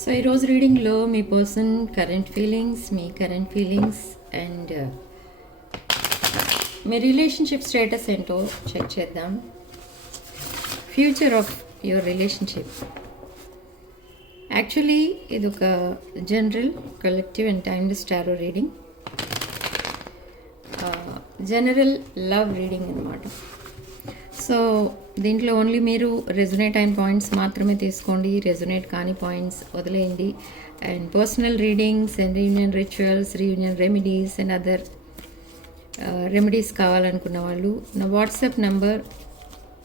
So ఈరోజు రీడింగ్లో మీ పర్సన్ కరెంట్ ఫీలింగ్స్, మీ కరెంట్ ఫీలింగ్స్ అండ్ మీ రిలేషన్షిప్ స్టేటస్ ఏంటో చెక్ చేద్దాం. Future of your relationship. Actually ఇది ఒక general, collective and timeless tarot reading. General love reading అనమాట. సో దీంట్లో ఓన్లీ మీరు రెజొనేట్ అయిన పాయింట్స్ మాత్రమే తీసుకోండి, రెజొనేట్ కాని పాయింట్స్ వదిలేయండి. And personal readings and reunion rituals, reunion remedies and other remedies కావాలనుకున్న వాళ్ళు నా వాట్సాప్ నెంబర్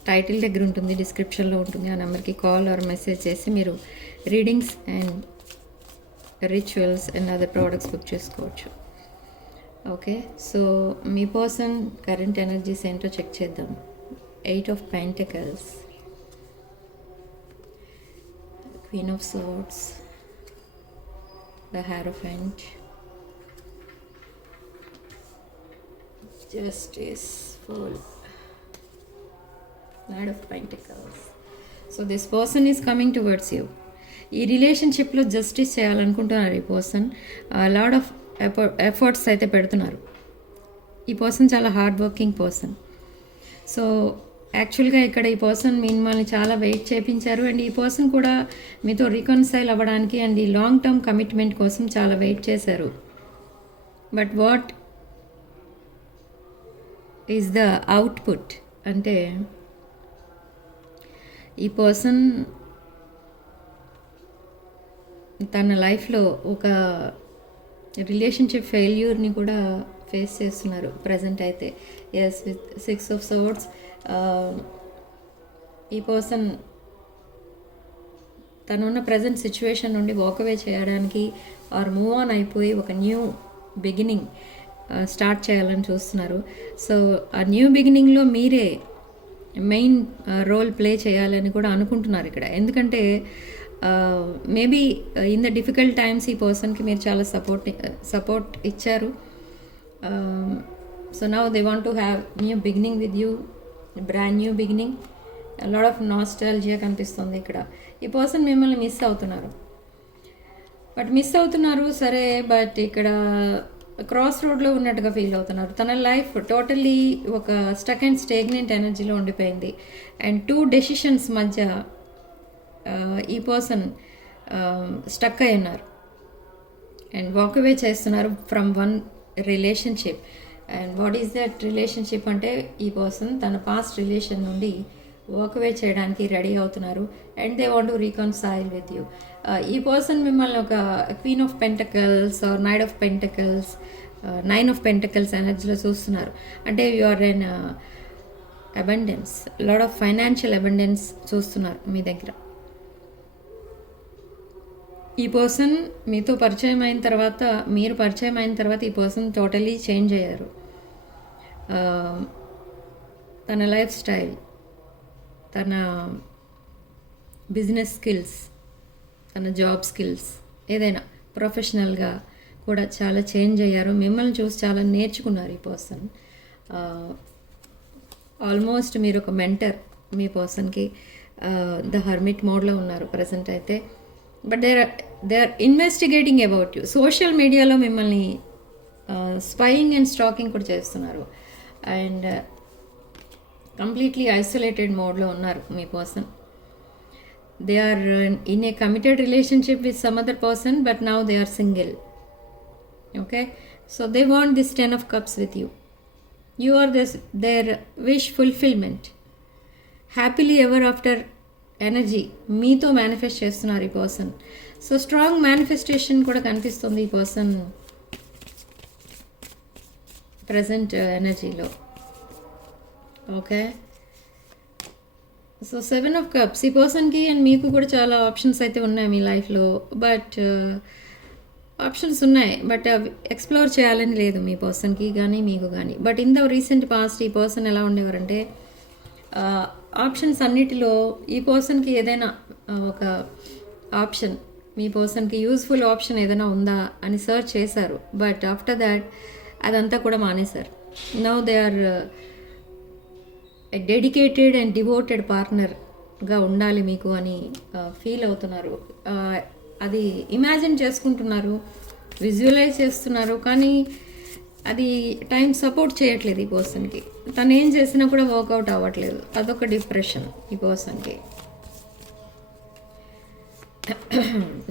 టైటిల్ దగ్గర ఉంటుంది, డిస్క్రిప్షన్లో ఉంటుంది. ఆ నెంబర్కి కాల్ ఆర్ మెసేజ్ చేసి మీరు readings and rituals and other products book చేసుకోవచ్చు. ఓకే, సో మీ పర్సన్ కరెంట్ ఎనర్జీస్ ఏంటో చెక్ చేద్దాం. 8 of Pentacles, Queen of Swords, the Hierophant, Justice, Fool, Knight of Pentacles. So this person is coming towards you. ఈ రిలేషన్షిప్లో justice చేయాలనుకుంటున్నారు ఈ person. Lot of efforts అయితే పెడుతున్నారు. ఈ పర్సన్ చాలా హార్డ్ వర్కింగ్ పర్సన్. సో యాక్చువల్గా ఇక్కడ ఈ పర్సన్ మిమ్మల్ని చాలా వెయిట్ చేయించారు అండ్ ఈ పర్సన్ కూడా మీతో రికన్సైల్ అవ్వడానికి అండ్ ఈ లాంగ్ టర్మ్ కమిట్మెంట్ కోసం చాలా వెయిట్ చేశారు. But what is the output అంటే ఈ పర్సన్ తన లైఫ్లో ఒక రిలేషన్షిప్ ఫెయిల్యూర్ని కూడా ఫేస్ చేస్తున్నారు ప్రజెంట్ అయితే. Yes, with 6 of Swords. ఈ పర్సన్ తనున్న ప్రజెంట్ సిచ్యువేషన్ నుండి వాకవే చేయడానికి ఆర్ మూవ్ ఆన్ అయిపోయి ఒక న్యూ బిగినింగ్ స్టార్ట్ చేయాలని చూస్తున్నారు. సో ఆ న్యూ బిగినింగ్లో మీరే మెయిన్ రోల్ ప్లే చేయాలని కూడా అనుకుంటున్నారు ఇక్కడ. ఎందుకంటే maybe in the difficult times ఈ పర్సన్కి మీరు చాలా సపోర్ట్ ఇచ్చారు. So now they want to have new beginning with you, brand new beginning. A lot of nostalgia కనిపిస్తుంది ఇక్కడ. ఈ పర్సన్ మిమ్మల్ని మిస్ అవుతున్నారు సరే, బట్ ఇక్కడ క్రాస్ రోడ్లో ఉన్నట్టుగా ఫీల్ అవుతున్నారు. తన లైఫ్ టోటల్లీ ఒక స్టక్ అండ్ స్టేగ్నెంట్ ఎనర్జీలో ఉండిపోయింది. అండ్ 2 డెసిషన్స్ మధ్య ఈ పర్సన్ స్టక్ అయి ఉన్నారు అండ్ వాక్ అవే చేస్తున్నారు from one relationship. And what is that relationship అంటే ఈ పర్సన్ తన పాస్ట్ రిలేషన్ నుండి వాకవే చేయడానికి రెడీ అవుతున్నారు and they want to reconcile with you. ఈ పర్సన్ మిమ్మల్ని ఒక queen of pentacles or knight of pentacles, 9 of Pentacles ఎనర్జీలో చూస్తున్నారు. అంటే you are in abundance, lot of financial abundance చూస్తున్నారు మీ దగ్గర. ఈ పర్సన్ మీతో పరిచయం అయిన తర్వాత, మీరు పరిచయం అయిన తర్వాత ఈ పర్సన్ టోటలీ చేంజ్ అయ్యారు. తన లైఫ్ స్టైల్, తన బిజినెస్ స్కిల్స్, తన జాబ్ స్కిల్స్, ఏదైనా ప్రొఫెషనల్గా కూడా చాలా చేంజ్ అయ్యారు. మిమ్మల్ని చూసి చాలా నేర్చుకున్నారు ఈ పర్సన్. ఆల్మోస్ట్ మీరు ఒక మెంటర్ మీ పర్సన్కి. ద హర్మిట్ మోడ్లో ఉన్నారు ప్రజెంట్ అయితే. But they are investigating about you. Social మీడియాలో మిమ్మల్ని స్పైయింగ్ అండ్ స్టాకింగ్ కూడా చేస్తున్నారు. అండ్ కంప్లీట్లీ ఐసోలేటెడ్ మోడ్లో ఉన్నారు మీ person. They are in a committed relationship with some other person, but now they are single. Okay, so they want this 10 of Cups with you. You are their wish fulfillment. Happily ever after energy మీతో manifest చేస్తున్నారు ఈ person. So strong manifestation కూడా కనిపిస్తుంది ఈ person present ఎనర్జీలో. Okay, so 7 of Cups ఈ పర్సన్కి and మీకు కూడా చాలా ఆప్షన్స్ అయితే ఉన్నాయి మీ లైఫ్లో. బట్ ఆప్షన్స్ ఉన్నాయి, బట్ అవి ఎక్స్ప్లోర్ చేయాలని లేదు మీ పర్సన్కి కానీ మీకు కానీ. But in the recent past ఈ పర్సన్ ఎలా ఉండేవారంటే ఆప్షన్స్ అన్నిటిలో ఈ పర్సన్కి ఏదైనా ఒక ఆప్షన్, మీ పర్సన్కి యూజ్ఫుల్ ఆప్షన్ ఏదైనా ఉందా అని సర్చ్ చేశారు. బట్ ఆఫ్టర్ దాట్ అదంతా కూడా మానేశారు. Now they are dedicated and devoted పార్ట్నర్గా ఉండాలి మీకు అని ఫీల్ అవుతున్నారు. అది ఇమాజిన్ చేసుకుంటున్నారు, విజువలైజ్ చేస్తున్నారు, కానీ అది టైం సపోర్ట్ చేయట్లేదు ఈ పర్సన్కి. తను ఏం చేసినా కూడా వర్కౌట్ అవ్వట్లేదు. అదొక డిప్రెషన్ ఈ పర్సన్కి.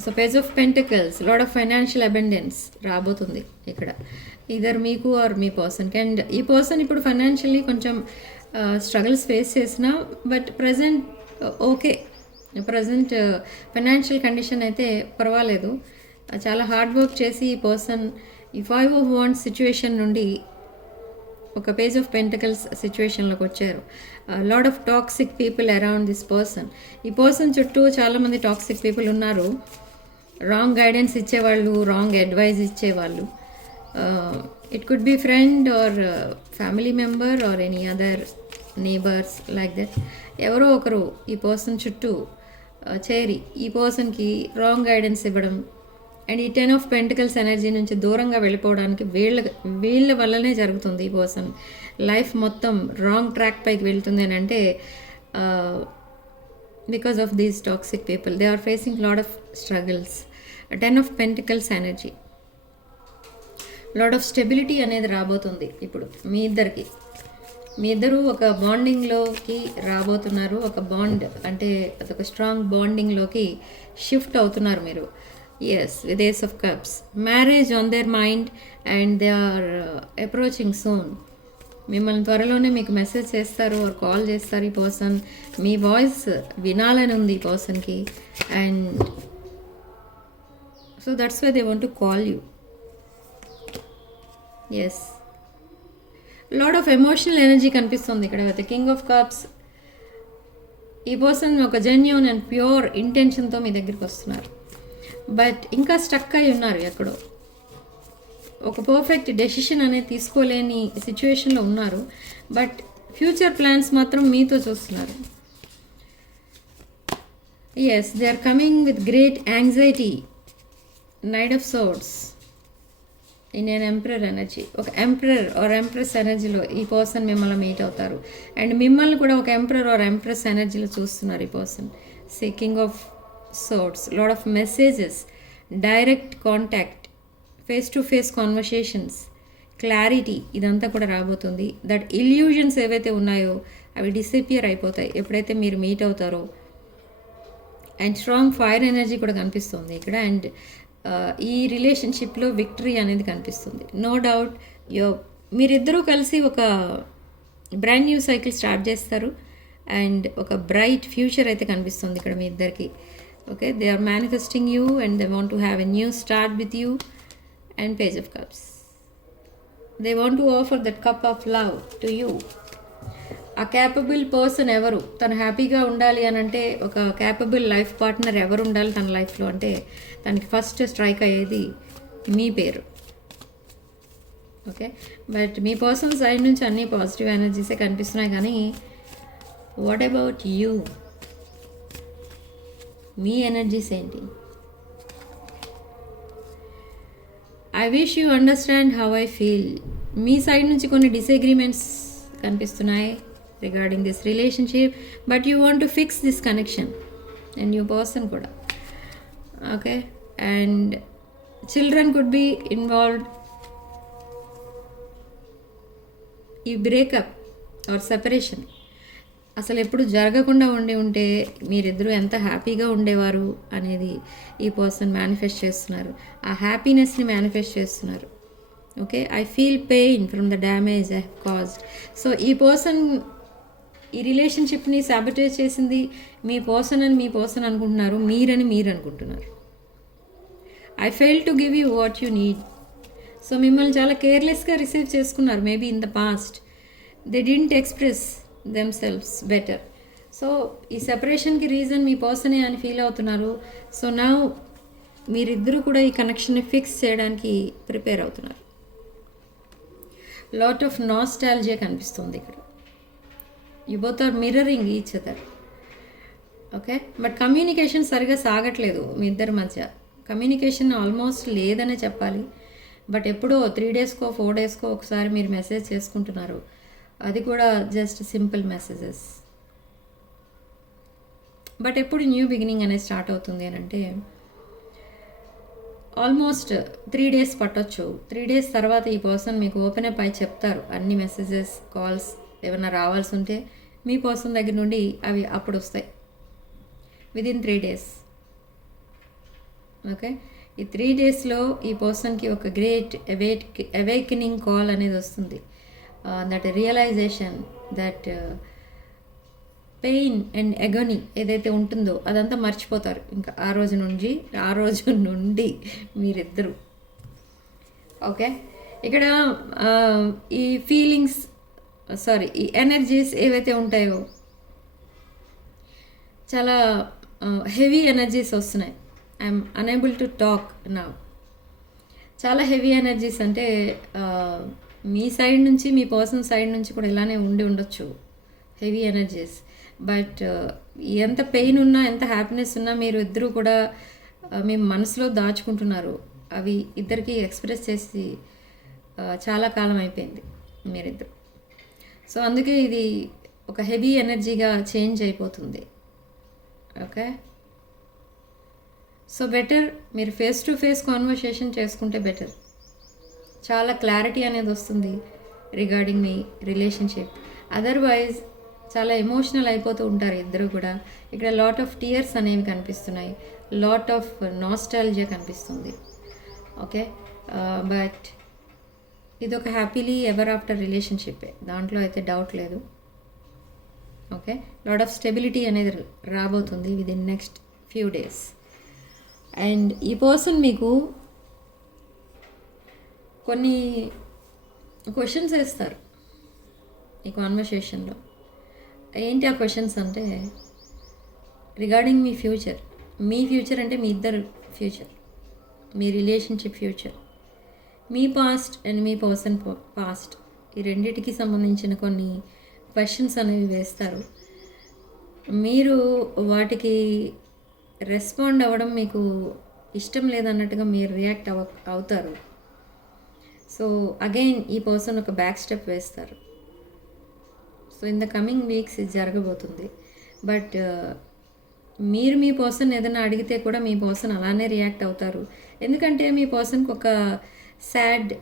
So page of pentacles, lot of financial abundance రాబోతుంది ఇక్కడ, ఇదర్ మీకు ఆర్ మీ పర్సన్కి. అండ్ ఈ పర్సన్ ఇప్పుడు ఫైనాన్షియల్లీ కొంచెం స్ట్రగుల్స్ ఫేస్ చేసినా, but present okay, present financial condition అయితే పర్వాలేదు. చాలా హార్డ్ వర్క్ చేసి ఈ పర్సన్ ఈ 5 of Wands సిచ్యువేషన్ నుండి ఒక పేజ్ ఆఫ్ పెంటికల్స్ సిచ్యువేషన్లోకి వచ్చారు. Lot of toxic people around this person. ఈ పర్సన్ చుట్టూ చాలామంది టాక్సిక్ పీపుల్ ఉన్నారు. రాంగ్ గైడెన్స్ ఇచ్చేవాళ్ళు, రాంగ్ అడ్వైజ్ ఇచ్చేవాళ్ళు. It could be friend or family member or any other neighbours like that. ఎవరో ఒకరు ఈ పర్సన్ చుట్టూ చేరి ఈ పర్సన్కి రాంగ్ గైడెన్స్ ఇవ్వడం, అండ్ ఈ 10 of Pentacles ఎనర్జీ నుంచి దూరంగా వెళ్ళిపోవడానికి వీళ్ళ వల్లనే జరుగుతుంది. ఈ పర్సన్ లైఫ్ మొత్తం రాంగ్ ట్రాక్ పైకి వెళ్తుంది అని అంటే because of these toxic people. They are facing lot of struggles. 10 of Pentacles ఎనర్జీ, లాట్ ఆఫ్ స్టెబిలిటీ అనేది రాబోతుంది ఇప్పుడు మీ ఇద్దరికి. మీ ఇద్దరు ఒక బాండింగ్లోకి రాబోతున్నారు. ఒక బాండ్ అంటే అదొక స్ట్రాంగ్ బాండింగ్లోకి షిఫ్ట్ అవుతున్నారు మీరు. Yes, with Ace of Cups. Marriage on their mind and they are approaching soon. మిమ్మల్ని త్వరలోనే మీకు మెసేజ్ చేస్తారు ఆర్ కాల్ చేస్తారు ఈ పర్సన్. మీ వాయిస్ వినాలని ఉంది ఈ పర్సన్కి, and so that's why they want to call you. Yes, lot of emotional energy కనిపిస్తుంది ఇక్కడ విత్ కింగ్ ఆఫ్ కప్స్. ఈ పర్సన్ ఒక జెన్యూన్ అండ్ ప్యూర్ ఇంటెన్షన్తో మీ దగ్గరికి వస్తున్నారు, బట్ ఇంకా స్టక్ అయి ఉన్నారు ఎక్కడో. ఒక పర్ఫెక్ట్ డెసిషన్ అనేది తీసుకోలేని సిచ్యువేషన్లో ఉన్నారు, బట్ ఫ్యూచర్ ప్లాన్స్ మాత్రం మీతో చూస్తున్నారు. Yes, they are coming with great anxiety. Knight of swords in an emperor energy. ఒక ఎంపరర్ ఆర్ ఎంప్రెస్ ఎనర్జీలో ఈ పర్సన్ మిమ్మల్ని మీట్ అవుతారు, అండ్ మిమ్మల్ని కూడా ఒక ఎంపరర్ ఆర్ ఎంప్రెస్ ఎనర్జీలో చూస్తున్నారు ఈ person. King of swords, lot of messages, direct contact, face to face conversations, clarity, ఇదంతా కూడా రాబోతుంది. దట్ ఇల్యూజన్స్ ఏవైతే ఉన్నాయో అవి డిసపియర్ అయిపోతాయి ఎప్పుడైతే మీరు మీట్ అవుతారో. అండ్ స్ట్రాంగ్ ఫైర్ ఎనర్జీ కూడా కనిపిస్తుంది ఇక్కడ. అండ్ ఈ రిలేషన్షిప్లో విక్టరీ అనేది కనిపిస్తుంది. నో డౌట్ మీరిద్దరూ కలిసి ఒక బ్రాండ్ న్యూ సైకిల్ స్టార్ట్ చేస్తారు, అండ్ ఒక బ్రైట్ ఫ్యూచర్ అయితే కనిపిస్తుంది ఇక్కడ మీ ఇద్దరికి. Okay, they are manifesting you and they want to have a new start with you. And page of cups, they want to offer that cup of love to you. ఆ capable person ఎవరు, తను హ్యాపీగా ఉండాలి అని అంటే ఒక capable life partner ఎవరు ఉండాలి తన లైఫ్లో అంటే తనకి ఫస్ట్ స్ట్రైక్ అయ్యేది మీ పేరు. ఓకే, బట్ మీ పర్సన్ సైడ్ నుంచి అన్ని పాజిటివ్ ఎనర్జీసే కనిపిస్తున్నాయి, కానీ వాట్ అబౌట్ యూ? మీ ఎనర్జీస్ ఏంటి? I wish you understand how I feel. మీ సైడ్ నుంచి కొన్ని డిసగ్రిమెంట్స్ కనిపిస్తున్నాయి regarding this relationship, but you want to fix this connection and you person కూడా. Okay, and children could be involved. ఈ breakup or separation అసలు ఎప్పుడు జరగకుండా ఉంటే మీరిద్దరూ ఎంత హ్యాపీగా ఉండేవారు అనేది ఈ పర్సన్ మేనిఫెస్ట్ చేస్తున్నారు. ఆ హ్యాపీనెస్ని మేనిఫెస్ట్ చేస్తున్నారు. Okay, I feel pain from the damage I have caused. So ఈ పర్సన్ ఈ రిలేషన్షిప్ని సాబిటేజ్ చేసింది మీ పర్సన్ అని మీ పర్సన్ అనుకుంటున్నారు, మీరని మీరు అనుకుంటున్నారు. I fail to give you what you need. So మిమ్మల్ని చాలా కేర్లెస్గా రిసీవ్ చేసుకున్నారు. Maybe in the past they didn't express themselves better. So ఈ సెపరేషన్కి రీజన్ మీ పర్సనే అని ఫీల్ అవుతున్నారు. సో నౌ మీరిద్దరూ కూడా ఈ కనెక్షన్ని ఫిక్స్ చేయడానికి ప్రిపేర్ అవుతున్నారు. లాట్ ఆఫ్ నాస్టాల్జియా కనిపిస్తుంది ఇక్కడ. You both are mirroring each other. Okay, but communication సరిగా సాగట్లేదు మీ ఇద్దరి మధ్య. కమ్యూనికేషన్ ఆల్మోస్ట్ లేదనే చెప్పాలి. బట్ ఎప్పుడో 3 డేస్కో 4 డేస్కో ఒకసారి మీరు మెసేజ్ చేసుకుంటున్నారు, అది కూడా జస్ట్ సింపుల్ మెసేజెస్. బట్ ఎప్పుడు న్యూ బిగినింగ్ అనేది స్టార్ట్ అవుతుంది అని అంటే ఆల్మోస్ట్ 3 days పట్టొచ్చు. 3 days తర్వాత ఈ పర్సన్ మీకు ఓపెన్ అప్ అయి చెప్తారు. అన్ని మెసేజెస్, కాల్స్ ఏమైనా రావాల్సి ఉంటే మీ పర్సన్ దగ్గర నుండి అవి అప్పుడు వస్తాయి విదిన్ 3 days. ఓకే, ఈ 3 daysలో ఈ పర్సన్కి ఒక గ్రేట్ అవేకనింగ్ కాల్ అనేది వస్తుంది. That realization, that pain and agony ఏదైతే ఉంటుందో అదంతా మర్చిపోతారు ఇంకా ఆ రోజు నుండి మీరిద్దరు. ఓకే, ఇక్కడ ఈ ఫీలింగ్స్ ఈ ఎనర్జీస్ ఏవైతే ఉంటాయో చాలా హెవీ ఎనర్జీస్ వస్తున్నాయి. ఐఎమ్ అనేబుల్ టు టాక్ నా. చాలా హెవీ ఎనర్జీస్ అంటే మీ సైడ్ నుంచి, మీ పర్సన్ సైడ్ నుంచి కూడా ఇలానే ఉండొచ్చు హెవీ ఎనర్జీస్. బట్ ఎంత పెయిన్ ఉన్నా, ఎంత హ్యాపీనెస్ ఉన్నా మీరు ఇద్దరు కూడా మీ మనసులో దాచుకుంటున్నారు. అవి ఇద్దరికి ఎక్స్ప్రెస్ చేసి చాలా కాలం అయిపోయింది మీరిద్దరు. సో అందుకే ఇది ఒక హెవీ ఎనర్జీగా చేంజ్ అయిపోతుంది. ఓకే, సో బెటర్ మీరు ఫేస్ టు ఫేస్ కాన్వర్సేషన్ చేసుకుంటే బెటర్. చాలా క్లారిటీ అనేది వస్తుంది రిగార్డింగ్ మీ రిలేషన్షిప్. అదర్వైజ్ చాలా ఎమోషనల్ అయిపోతూ ఉంటారు ఇద్దరు కూడా. ఇక్కడ లాట్ ఆఫ్ టీయర్స్ అనేవి కనిపిస్తున్నాయి, లాట్ ఆఫ్ నాస్టాలజియా కనిపిస్తుంది. ఓకే, బట్ ఇది ఒక హ్యాపీలీ ఎవర్ ఆఫ్టర్ రిలేషన్షిప్పే, దాంట్లో అయితే డౌట్ లేదు. ఓకే, లాట్ ఆఫ్ స్టెబిలిటీ అనేది రాబోతుంది within next few days. And ఈ పర్సన్ మీకు కొన్ని క్వశ్చన్స్ వేస్తారు ఈ కాన్వర్సేషన్లో. ఏంటి ఆ క్వశ్చన్స్ అంటే రిగార్డింగ్ మీ ఫ్యూచర్. మీ ఫ్యూచర్ అంటే మీ ఇద్దరు future, me relationship future, me past and me person past, ఈ రెండిటికి సంబంధించిన కొన్ని క్వశ్చన్స్ అనేవి వేస్తారు. మీరు వాటికి రెస్పాండ్ అవ్వడం మీకు ఇష్టం లేదన్నట్టుగా మీరు రియాక్ట్ అవుతారు. సో అగైన్ ఈ పర్సన్ ఒక బ్యాక్ స్టెప్ వేస్తారు. So in the coming weeks ఇది జరగబోతుంది. బట్ మీరు మీ పర్సన్ ఏదైనా అడిగితే కూడా మీ పర్సన్ అలానే రియాక్ట్ అవుతారు. ఎందుకంటే మీ పర్సన్కి ఒక సాడ్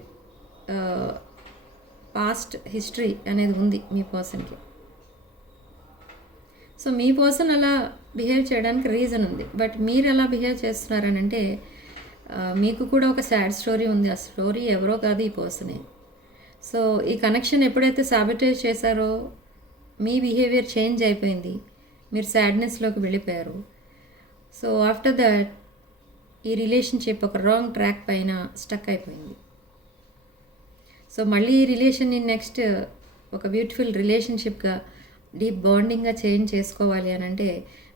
పాస్ట్ హిస్టరీ అనేది ఉంది మీ పర్సన్కి. సో మీ పర్సన్ అలా బిహేవ్ చేయడానికి రీజన్ ఉంది. బట్ మీరు ఎలా బిహేవ్ చేస్తున్నారని అంటే మీకు కూడా ఒక సాడ్ స్టోరీ ఉంది. ఆ స్టోరీ ఎవరో కాదు, ఈ పర్సనే. సో ఈ కనెక్షన్ ఎప్పుడైతే సాబిటైజ్ చేశారో మీ బిహేవియర్ చేంజ్ అయిపోయింది, మీరు సాడ్నెస్లోకి వెళ్ళిపోయారు. సో ఆఫ్టర్ దట్ ఈ రిలేషన్షిప్ ఒక రాంగ్ ట్రాక్ పైన స్టక్ అయిపోయింది. సో మళ్ళీ ఈ రిలేషన్ని నెక్స్ట్ ఒక బ్యూటిఫుల్ రిలేషన్షిప్గా, డీప్ బాండింగ్గా చేంజ్ చేసుకోవాలి అని అంటే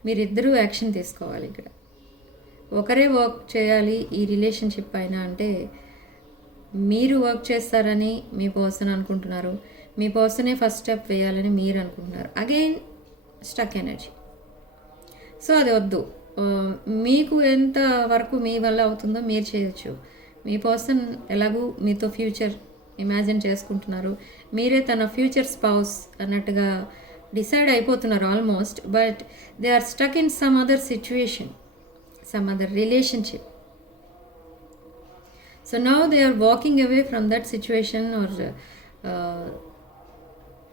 మీరిద్దరూ యాక్షన్ తీసుకోవాలి. ఇక్కడ ఒకరే వర్క్ చేయాలి ఈ రిలేషన్షిప్ పైన అంటే మీరు వర్క్ చేస్తారని మీ పర్సన్ అనుకుంటున్నారు, మీ పర్సనే ఫస్ట్ స్టెప్ వేయాలని మీరు అనుకుంటున్నారు. Again stuck energy. సో అది వద్దు. మీకు ఎంత వరకు మీ వల్ల అవుతుందో మీరు చేయొచ్చు. మీ పర్సన్ ఎలాగూ మీతో ఫ్యూచర్ ఇమాజిన్ చేసుకుంటున్నారు, మీరే తన ఫ్యూచర్ స్పౌస్ అన్నట్టుగా డిసైడ్ అయిపోతున్నారు almost. But they are stuck in some other situation, some other relationship. So now they are walking away from that situation or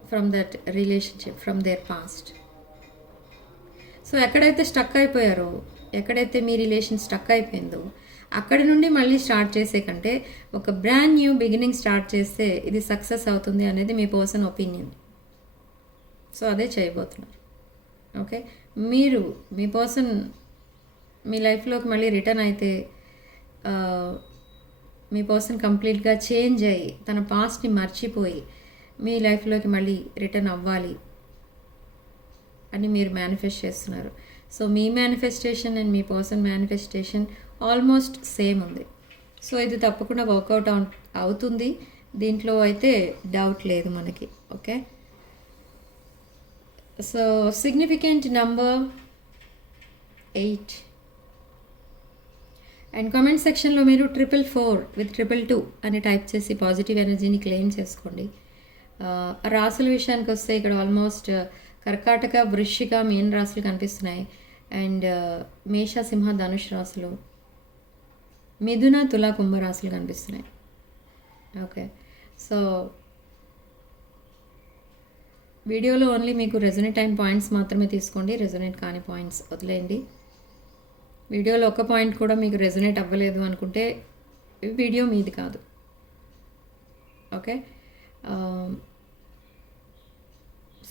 from that relationship, from their past. So ఎక్కడైతే stuck అయిపోయారో, ఎక్కడైతే మీ relation stuck అయిపోయిందో అక్కడి నుండి మళ్ళీ start చేసే కంటే ఒక brand new beginning start చేస్తే ఇది సక్సెస్ అవుతుంది అనేది మీ పర్సన్ ఒపీనియన్. సో అదే చేయబోతున్నారు. ఓకే, మీరు మీ పర్సన్ మీ లైఫ్లోకి మళ్ళీ రిటర్న్ అయితే మీ పర్సన్ కంప్లీట్గా చేంజ్ అయ్యి తన పాస్ట్ని మర్చిపోయి మీ లైఫ్లోకి మళ్ళీ రిటర్న్ అవ్వాలి అని మీరు మేనిఫెస్ట్ చేస్తున్నారు. So me manifestation and me person manifestation almost same ఉంది. సో ఇది తప్పకుండా వర్కౌట్ అవుతుంది, దీంట్లో అయితే డౌట్ లేదు మనకి. Okay, so significant number 8. And comment సెక్షన్లో మీరు 444 with 222 అని టైప్ చేసి పాజిటివ్ ఎనర్జీని క్లెయిమ్ చేసుకోండి. రాసుల విషయానికి వస్తే ఇక్కడ ఆల్మోస్ట్ కర్కాటక, వృశ్చిక, మీన రాసులు కనిపిస్తున్నాయి. అండ్ మేష, సింహ, ధనుష్ రాసులు. మిథున, తుల, కుంభరాశులు కనిపిస్తున్నాయి. ఓకే, సో వీడియోలో ఓన్లీ మీకు రెజొనేట్ అయిన పాయింట్స్ మాత్రమే తీసుకోండి, రెజొనేట్ కాని పాయింట్స్ వదిలేయండి. వీడియోలో ఒక పాయింట్ కూడా మీకు రెజొనేట్ అవ్వలేదు అనుకుంటే వీడియో మీది కాదు. ఓకే,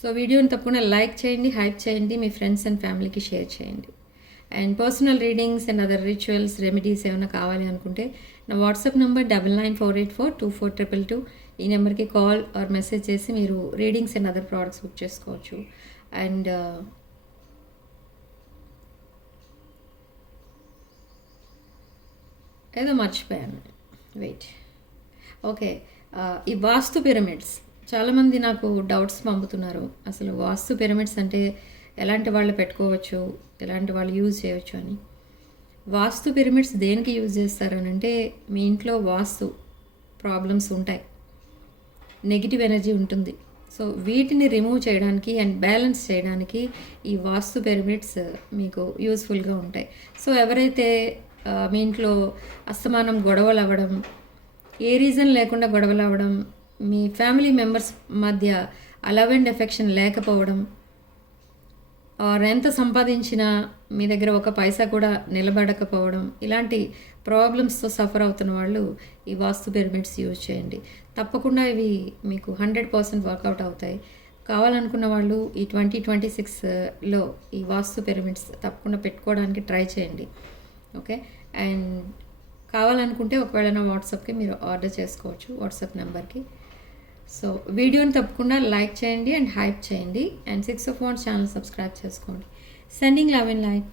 సో వీడియోని తప్పకుండా లైక్ చేయండి, హైప్ చేయండి, మీ ఫ్రెండ్స్ అండ్ ఫ్యామిలీకి షేర్ చేయండి. And personal readings and other rituals, remedies ఏమైనా కావాలి అనుకుంటే నా వాట్సాప్ నెంబర్ 9948424222. ఈ నెంబర్కి కాల్ ఆర్ మెసేజ్ చేసి మీరు readings and other products book చేసుకోవచ్చు. అండ్ ఏదో మర్చిపోయాను, వెయిట్. ఓకే, ఈ వాస్తు పిరమిడ్స్ చాలామంది నాకు డౌట్స్ పంపుతున్నారు. అసలు వాస్తు పిరమిడ్స్ అంటే ఎలాంటి వాళ్ళు పెట్టుకోవచ్చు, ఎలాంటి వాళ్ళు యూజ్ చేయవచ్చు అని. వాస్తు పిరమిడ్స్ దేనికి యూజ్ చేస్తారని అంటే, మీ ఇంట్లో వాస్తు ప్రాబ్లమ్స్ ఉంటాయి, నెగిటివ్ ఎనర్జీ ఉంటుంది. సో వీటిని రిమూవ్ చేయడానికి అండ్ బ్యాలెన్స్ చేయడానికి ఈ వాస్తు పిరమిడ్స్ మీకు యూస్ఫుల్గా ఉంటాయి. సో ఎవరైతే మీ ఇంట్లో అస్తమానం గొడవలు అవ్వడం, ఏ రీజన్ లేకుండా గొడవలు అవ్వడం, మీ ఫ్యామిలీ మెంబర్స్ మధ్య లవ్ అండ్ ఎఫెక్షన్ లేకపోవడం, ఆర్ ఎంత సంపాదించినా మీ దగ్గర ఒక పైసా కూడా నిలబడకపోవడం, ఇలాంటి ప్రాబ్లమ్స్తో సఫర్ అవుతున్న వాళ్ళు ఈ వాస్తు పిరమిడ్స్ యూజ్ చేయండి. తప్పకుండా ఇవి మీకు 100% వర్కౌట్ అవుతాయి. కావాలనుకున్న వాళ్ళు ఈ 2026లో ఈ వాస్తు పిరమిడ్స్ తప్పకుండా పెట్టుకోవడానికి ట్రై చేయండి. ఓకే, అండ్ కావాలనుకుంటే ఒకవేళ నా వాట్సాప్కి మీరు ఆర్డర్ చేసుకోవచ్చు, వాట్సాప్ నెంబర్కి. సో వీడియోని తప్పకుండా లైక్ చేయండి అండ్ హైప్ చేయండి. And 6 of Wands channel subscribe చేసుకోండి. Sending love and light.